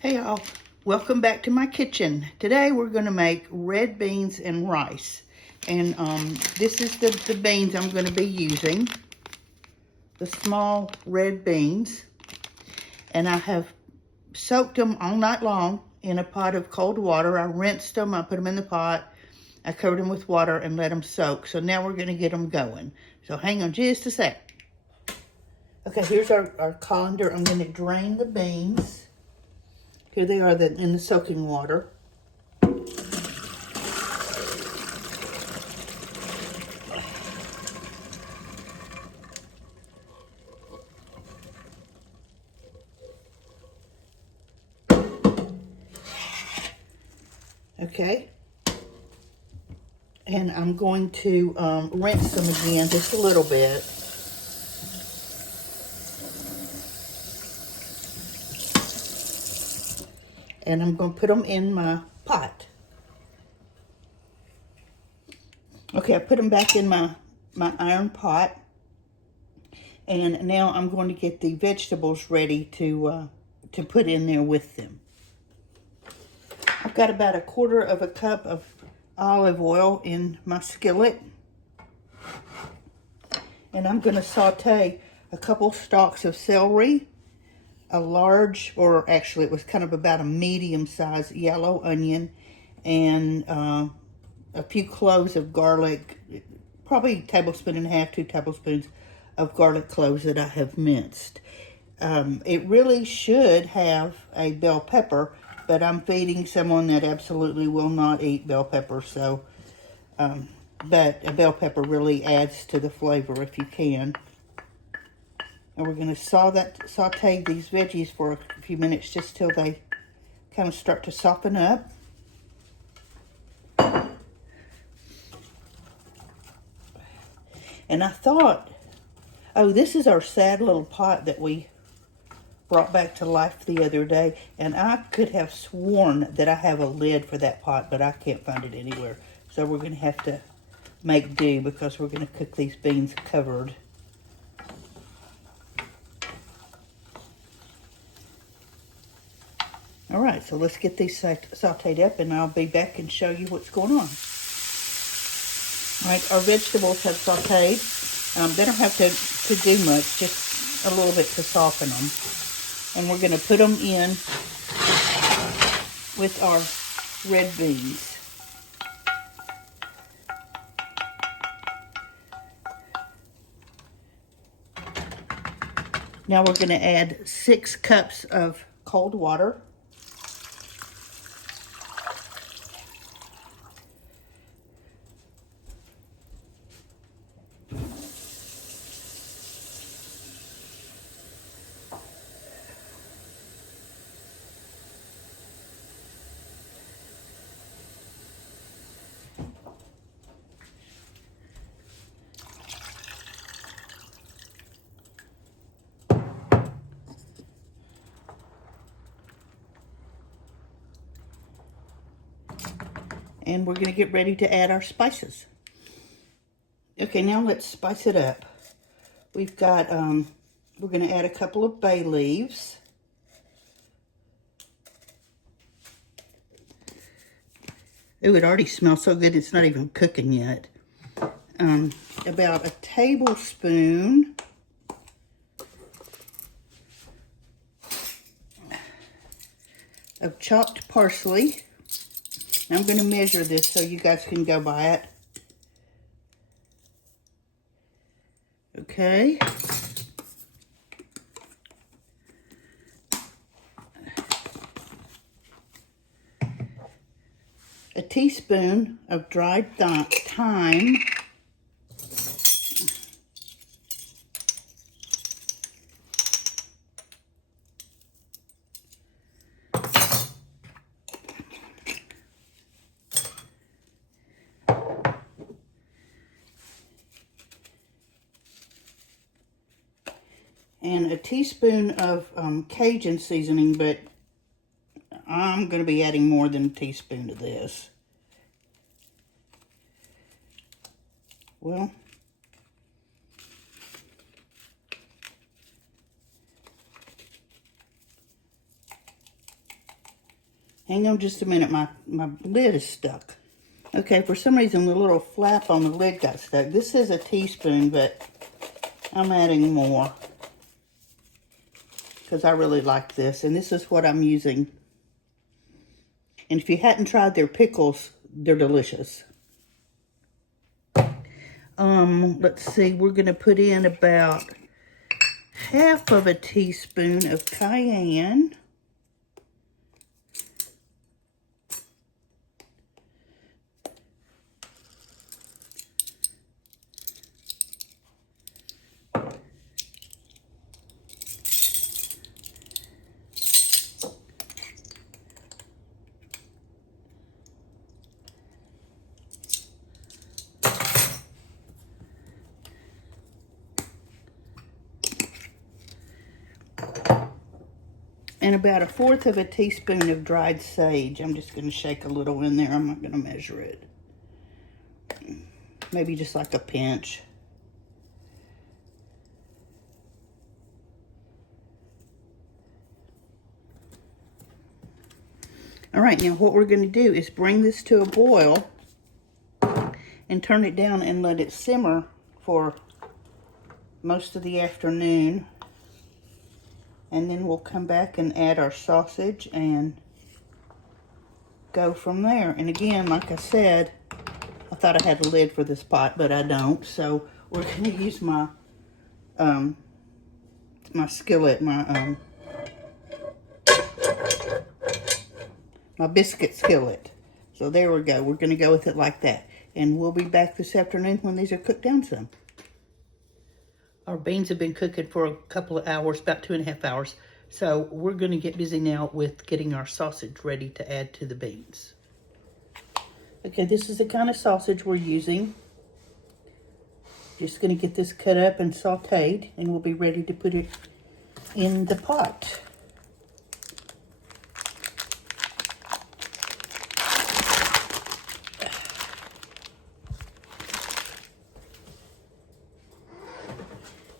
Hey y'all, welcome back to my kitchen. Today we're going to make red beans and rice. And this is the beans I'm going to be using. The small red beans. And I have soaked them all night long in a pot of cold water. I rinsed them, I put them in the pot. I covered them with water and let them soak. So now we're going to get them going. So hang on just a sec. Okay, here's our colander. I'm going to drain the beans. Here they are in the soaking water. Okay. And I'm going to rinse them again just a little bit. And I'm going to put them in my pot. Okay, I put them back in my iron pot. And now I'm going to get the vegetables ready to put in there with them. I've got about 1/4 cup of olive oil in my skillet. And I'm going to saute a couple stalks of celery, a large, or actually it was kind of about a medium-sized yellow onion, and a few cloves of garlic, probably 1.5 tablespoons, 2 tablespoons of garlic cloves that I have minced. It really should have a bell pepper, but I'm feeding someone that absolutely will not eat bell pepper, so, but a bell pepper really adds to the flavor if you can. And we're going to saute these veggies for a few minutes just till they kind of start to soften up. And I thought, oh, this is our sad little pot that we brought back to life the other day. And I could have sworn that I have a lid for that pot, but I can't find it anywhere. So we're going to have to make do because we're going to cook these beans covered. All right, so let's get these sauteed up and I'll be back and show you what's going on. All right, our vegetables have sauteed. They don't have to do much, just a little bit to soften them. And we're going to put them in with our red beans. Now we're going to add 6 cups of cold water. And we're going to get ready to add our spices. Okay, now let's spice it up. We've got, we're going to add a couple of bay leaves. Ooh, it already smells so good, it's not even cooking yet. About a tablespoon of chopped parsley. I'm going to measure this so you guys can go by it. Okay. A teaspoon of dried thyme. And a teaspoon of Cajun seasoning, but I'm going to be adding more than a teaspoon to this. Well, Hang on just a minute, my lid is stuck. Okay, for some reason the little flap on the lid got stuck. This is a teaspoon, but I'm adding more because I really like this, and this is what I'm using. And if you hadn't tried their pickles, they're delicious. Let's see, we're gonna put in about half of a teaspoon of cayenne. And about 1/4 of a teaspoon of dried sage. I'm just going to shake a little in there. I'm not going to measure it. Maybe just like a pinch. All right, now what we're going to do is bring this to a boil and turn it down and let it simmer for most of the afternoon. And then we'll come back and add our sausage and go from there. And again, like I said, I thought I had a lid for this pot, but I don't. So we're going to use my my skillet, my biscuit skillet. So there we go. We're going to go with it like that. And we'll be back this afternoon when these are cooked down some. Our beans have been cooking for a couple of hours, about 2.5 hours. So we're going to get busy now with getting our sausage ready to add to the beans. Okay, this is the kind of sausage we're using. Just going to get this cut up and sauteed, and we'll be ready to put it in the pot.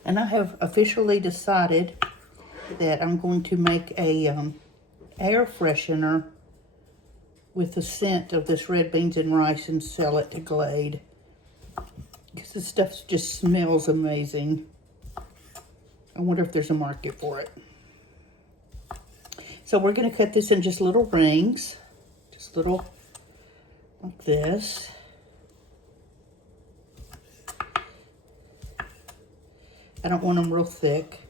And I have officially decided that I'm going to make a air freshener with the scent of this red beans and rice and sell it to Glade. Because this stuff just smells amazing. I wonder if there's a market for it. So we're going to cut this in just little rings. Just little like this. I don't want them real thick.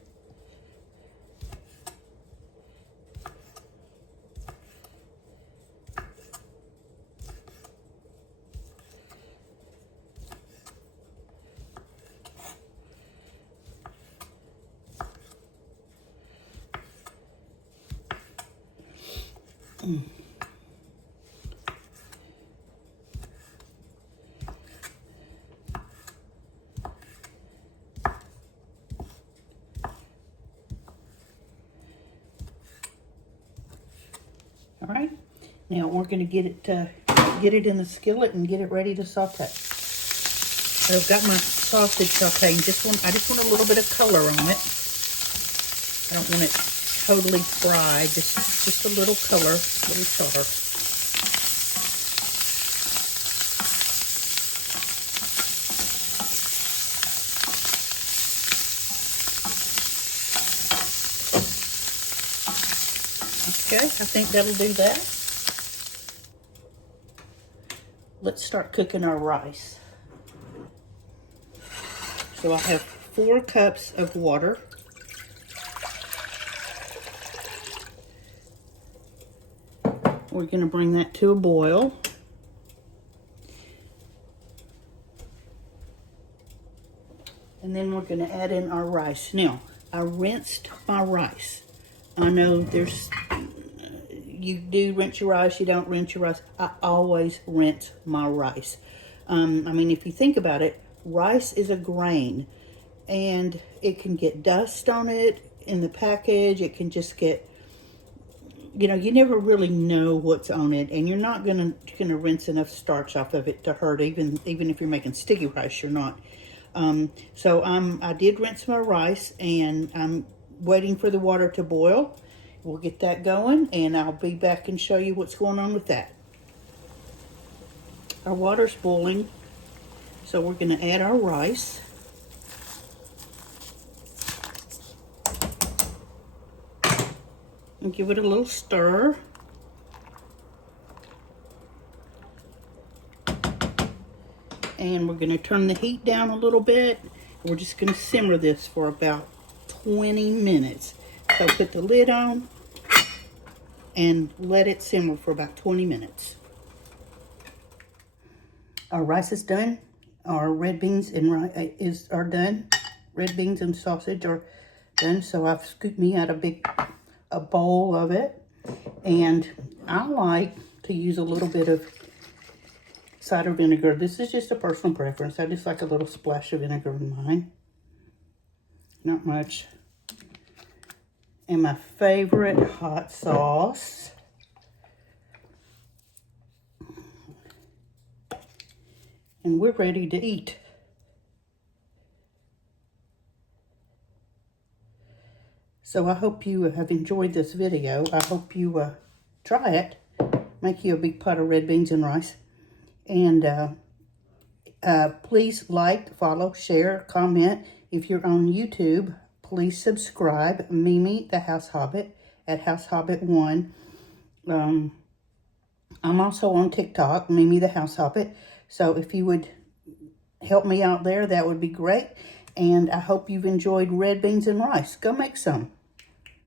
All right, now we're going to get it in the skillet and get it ready to saute. I've got my sausage sauteing. I just want a little bit of color on it. I don't want it totally fried. Just a little color, a little char. Okay, I think that'll do that. Let's start cooking our rice. So I have 4 cups of water. We're going to bring that to a boil. And then we're going to add in our rice. Now, I rinsed my rice. I know you do rinse your rice, you don't rinse your rice. I always rinse my rice. I mean, if you think about it, rice is a grain, and it can get dust on it in the package. It can just get, you never really know what's on it, and you're not gonna rinse enough starch off of it to hurt. Even if you're making sticky rice, you're not. So I did rinse my rice, and I'm waiting for the water to boil. We'll get that going, and I'll be back and show you what's going on with that. Our water's boiling, so we're going to add our rice. And give it a little stir. And we're going to turn the heat down a little bit. We're just going to simmer this for about 20 minutes. So put the lid on and let it simmer for about 20 minutes. Our rice is done. Our red beans and rice are done. Red beans and sausage are done. So I've scooped me out a bowl of it. And I like to use a little bit of cider vinegar. This is just a personal preference. I just like a little splash of vinegar in mine. Not much. And my favorite hot sauce. And we're ready to eat. So I hope you have enjoyed this video. I hope you try it. Make you a big pot of red beans and rice. And please like, follow, share, comment. If you're on YouTube, please subscribe. Mimi the House Hobbit at House Hobbit 1. I'm also on TikTok, Mimi the House Hobbit. So if you would help me out there, that would be great. And I hope you've enjoyed red beans and rice. Go make some.